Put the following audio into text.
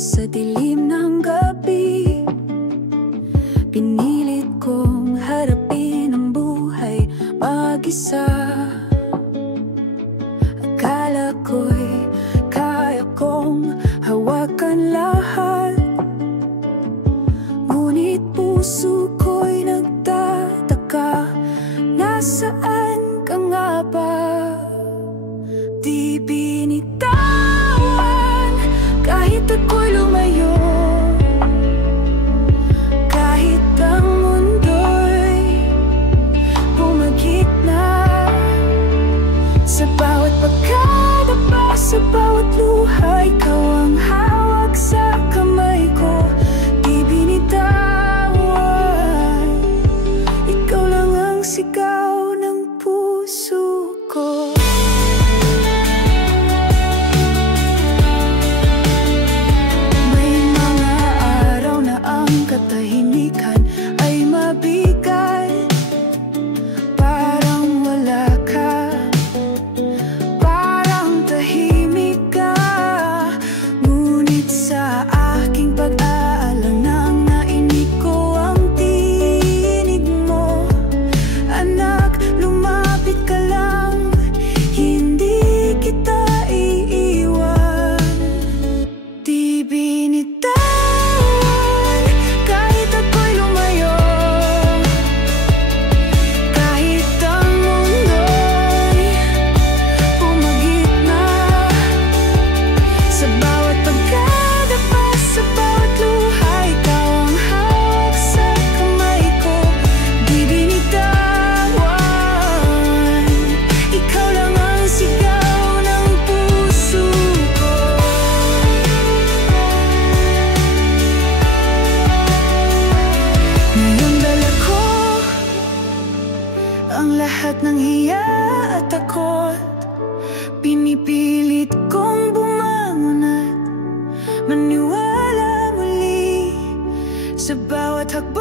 sa dilim ng gabi. Pinilit kong harapin ang buhay mag-isa. Akala ko'y kaya kong hawakan lahat, ngunit puso ko'y nagtataka, nasaan ka nga ba? Di binitawan kahit ako'y lumayo, kahit ang mundo'y bumagit na. Sa bawat pagkadapa, sa bawat luha, ikaw ang hawak sa kamay ko. Di binitawan, ikaw lang ang sigaw ng puso ko. May mga araw na ang katahimikan ay mabigat, parang wala ka, parang tahimik ka. Ngunit sa aking pag-aalangang nainig ko ang tinig mo. Anak, lumapit ka lang, hindi kita iiwan. Di binitawan kahit ako'y lumayo, kahit ang mundo'y bumagit na. Sa bawat pagkadapa, sa bawat luha, ikaw ang hawak sa kamay ko. Di binitawan, ikaw lang ang sigaw ng puso ko. Ngayon dala ko ang lahat ng hiya at takot. Pinipilit kong bumangon at maniwala muli. Sa bawat hakbang